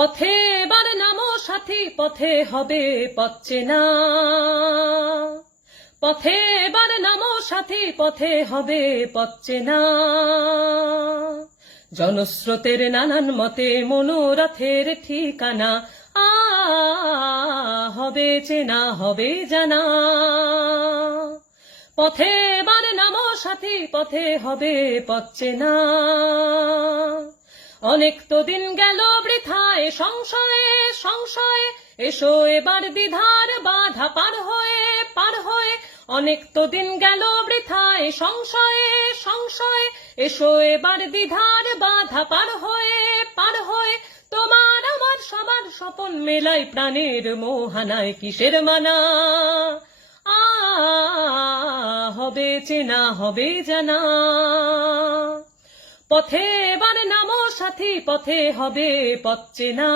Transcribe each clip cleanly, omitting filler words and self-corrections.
পথে এবার নামো সাথী, পথে হবে পথ চেনা। পথে এবার নামো সাথী, পথে হবে পথ চেনা। জনস্রোতের নানান মতে মনোরথের ঠিকানা হবে চেনা, হবে জানা। পথে এবার নামো সাথী, পথে হবে পথ চেনা। অনেক তো দিন গেল বৃথায় সংশয়ে সংশয়ে, এসো এবার দ্বিধার বাধা পার হয়ে পার হয়ে। অনেক তো দিন গেল বৃথায় সংশয়ে সংশয়ে, এসো এবার দ্বিধার বাধা পার হয়ে পার হয়ে। তোমার আমার সবার স্বপন মেলাই প্রাণের মোহানায় কিসের মানা হবে চেনা, হবে জানা। পথে এবার নামো সাথী, পথে হবে পথ চেনা।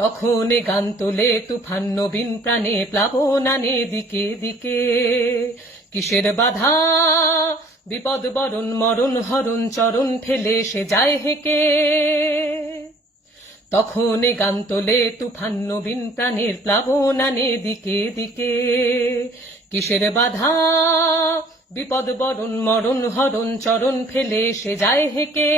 তখন গান তোলে তুফান নবীন প্রাণে প্লাবন আনে দিকে দিকে। কিসের বাধা বিপদ বরণ মরণ হরণ চরণ ফেলে সে যায় হেঁকে। তখন গান তোলে তুফান নবীন প্রাণের প্লাবন আনে দিকে দিকে। কিসের বাধা বিপদ বরণ মরণ হরণ চরণ ফেলে সে যায় হেঁকে।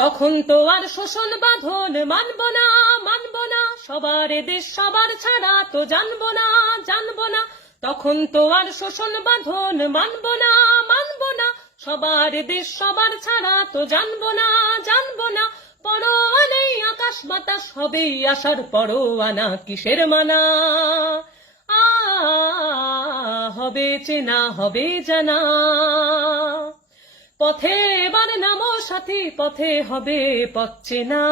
তখন তো আর শোষণ বাঁধন মানব না মানব না, সবার দেশ সবার ছাড়া তো জানবো না জানবো না। তখন তো আর শোষণ বাঁধন মানব না মানব না, সবার দেশ সবার ছাড়া তো জানবো না জানবো না। পরোয়া নেই আকাশ বাতাস হবেই আসার পরোয়ানা, কিসের মানা হবে চেনা, হবে জানা। পথে এবার নামো সাথী, পথে হবে পথ চেনা।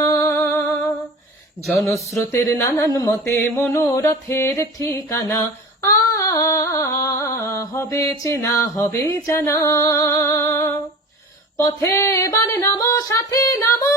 জনস্রোতের নানান মতে মনোরথের ঠিকানা হবে চেনা, হবে জানা। পথে এবার নামো সাথী, নামো